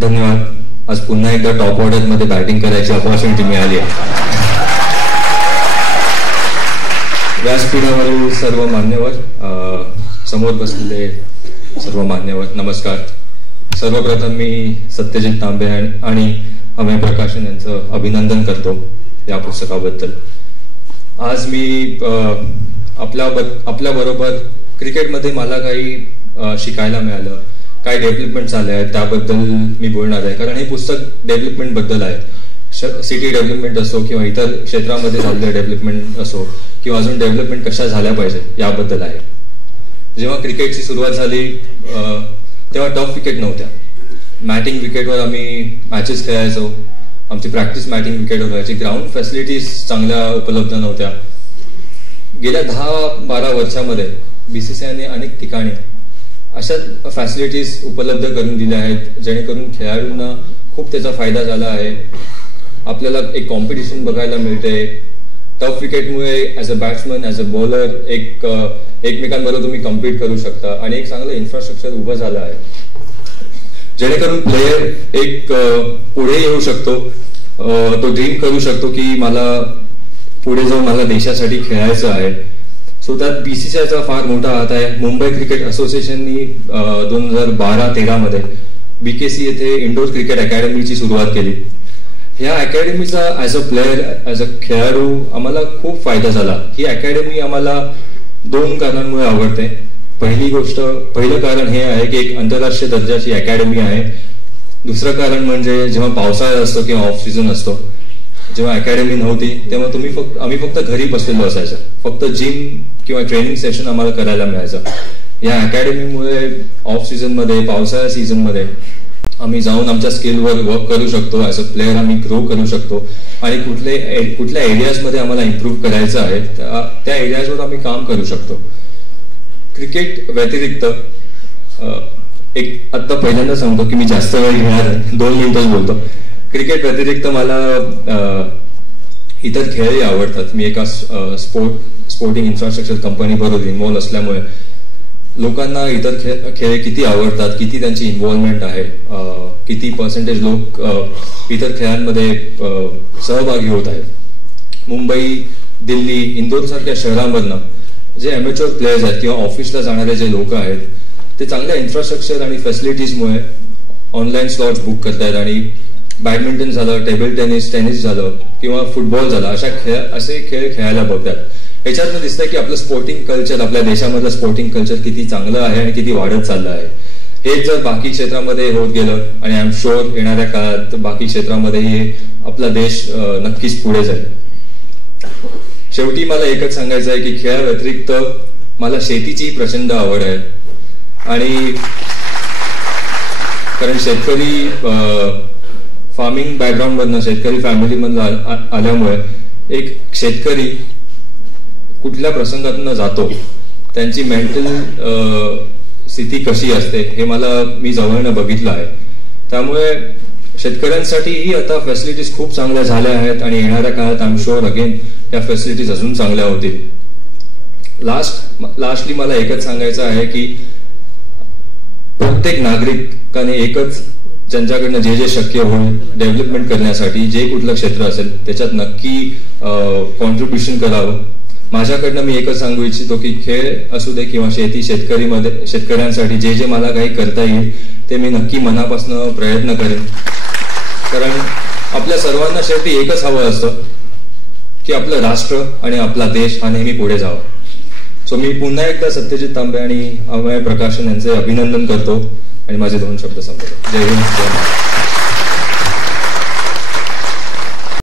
धन्यवाद. आज पुन्हा एकदा टॉप ऑर्डरमध्ये बॅटिंग करायची अपॉर्च्युनिटी मिळाली आहे. व्यासपीठावरील सर्व मान्यवर, समोर बसलेले सर्व मान्यवर, नमस्कार. सर्वप्रथम मी सत्यजित तांबे आणि अमेय प्रकाशन यांचं अभिनंदन करतो या पुस्तकाबद्दल. आज मी आपल्याबरोबर क्रिकेटमध्ये मला काही शिकायला मिळालं, काय डेव्हलपमेंट झाले आहेत त्याबद्दल मी बोलणार आहे. कारण हे पुस्तक डेव्हलपमेंटबद्दल आहे. सिटी डेव्हलपमेंट असो किंवा इतर क्षेत्रामध्ये झालेलं डेव्हलपमेंट असो किंवा अजून डेव्हलपमेंट कशा झाल्या पाहिजे याबद्दल आहे. जेव्हा क्रिकेटची सुरुवात झाली तेव्हा टफ विकेट नव्हत्या. मॅटिंग विकेटवर आम्ही मॅचेस खेळायचो. आमची प्रॅक्टिस मॅटिंग विकेटवर व्हायची. ग्राउंड फॅसिलिटीज चांगल्या उपलब्ध नव्हत्या. गेल्या 10-12 वर्षामध्ये BCCIने अनेक ठिकाणी अशा फॅसिलिटीज उपलब्ध करून दिल्या आहेत जेणेकरून खेळाडूंना खूप त्याचा फायदा झाला आहे. आपल्याला एक कॉम्पिटिशन बघायला मिळते. टफ विकेटमुळे as a batsman, as a bowler एकमेकांबरोबर तुम्ही कम्पीट करू शकता आणि एक चांगलं इन्फ्रास्ट्रक्चर उभं झालं आहे जेणेकरून प्लेयर एक पुढे येऊ शकतो. तो ड्रीम करू शकतो की मला पुढे जाऊन मला देशासाठी खेळायचं आहे. सो त्यात BCCIचा फार मोठा हात आहे. मुंबई क्रिकेट असोसिएशननी 2012-13 मध्ये BKC येथे इंडोर क्रिकेट अकॅडमीची सुरुवात केली. ह्या अकॅडमीचा as a player, as a खेळाडू आम्हाला खूप फायदा झाला. ही अकॅडमी आम्हाला 2 कारणांमुळे आवडते. पहिलं कारण हे आहे की एक आंतरराष्ट्रीय दर्जाची अकॅडमी आहे. दुसरं कारण म्हणजे जेव्हा पावसाळा असतो किंवा ऑफ सीझन असतो, जेव्हा अकॅडमी नव्हती तेव्हा आम्ही फक्त घरी बसलेलो असायचं. फक्त जिम किंवा ट्रेनिंग सेशन आम्हाला करायला मिळायचं. या अकॅडमीमुळे ऑफ सीझन मध्ये, पावसाळ्या सीझन मध्ये आम्ही जाऊन आमच्या स्किलवर वर्क करू शकतो. ॲज अ प्लेयर आम्ही ग्रो करू शकतो आणि कुठल्या एरियाजमध्ये आम्हाला इम्प्रूव्ह करायचं आहे त्या एरियाजवर आम्ही काम करू शकतो. क्रिकेट व्यतिरिक्त एक आत्ता पहिल्यांदा सांगतो की मी जास्त वेळ घेणार आहे, 2 मिनिटच बोलतो. क्रिकेट व्यतिरिक्त मला इतर खेळही आवडतात. मी एका स्पोर्टिंग इन्फ्रास्ट्रक्चर कंपनी बरोबर इन्व्हॉल्व असल्यामुळे लोकांना इतर खेळ किती आवडतात, किती त्यांची इन्व्हॉल्वमेंट आहे, किती पर्सेंटेज लोक इतर खेळांमध्ये सहभागी होत आहेत. मुंबई, दिल्ली, इंदोर सारख्या शहरांमधनं जे ॲमेच्युअर प्लेयर्स आहेत किंवा ऑफिसला जाणारे जे लोक आहेत ते चांगल्या इन्फ्रास्ट्रक्चर आणि फॅसिलिटीजमुळे ऑनलाईन स्लॉट्स बुक करतायत आणि बॅडमिंटन झालं, टेबल टेनिस झालं किंवा फुटबॉल झाला, असे खेळ खेळायला बघतात. ह्याच्यातनं दिसतंय की आपलं स्पोर्टिंग कल्चर, आपल्या देशामधलं स्पोर्टिंग कल्चर किती चांगलं आहे आणि किती वाढत चाललं आहे. हेच जर बाकी क्षेत्रामध्ये होत गेलं आणि आय एम शुअर येणाऱ्या काळात बाकी क्षेत्रामध्येही आपला देश नक्कीच पुढे जाईल. शेवटी मला एकच सांगायचं आहे की खेळा व्यतिरिक्त मला शेतीची प्रचंड आवड आहे. आणि कारण शेतकरी फार्मिंग बॅकग्राऊंडमधनं, शेतकरी फॅमिलीमधनं आल्यामुळे एक शेतकरी कुठल्या प्रसंगातून जातो, त्यांची मेंटल स्थिती कशी असते हे मी जवळनं बघितलं आहे. त्यामुळे शेतकऱ्यांसाठीही आता फॅसिलिटीज खूप चांगल्या झाल्या आहेत आणि येणाऱ्या काळात आय एम शुअर अगेन या फॅसिलिटीज अजून चांगल्या होतील. लास्टली मला एकच सांगायचं आहे की प्रत्येक नागरिकाने एकच ज्यांच्याकडनं जे शक्य होईल डेव्हलपमेंट करण्यासाठी जे कुठलं क्षेत्र असेल त्याच्यात नक्की कॉन्ट्रीब्युशन करावं. माझ्याकडनं मी एकच सांगू इच्छितो की खेळ असू दे किंवा शेतकऱ्यांसाठी जे मला काही करता येईल ते मी नक्की मनापासून प्रयत्न करेन. कारण आपल्या सर्वांना शेवटी एकच हवं असतं की आपलं राष्ट्र आणि आपला देश हा नेहमी पुढे जावा. सो मी पुन्हा एकदा सत्यजित तांबे आणि अमेय प्रकाशन यांचे अभिनंदन करतो आणि माझे 2 शब्द संपवतो. जय हिंद, जय महाराष्ट्र.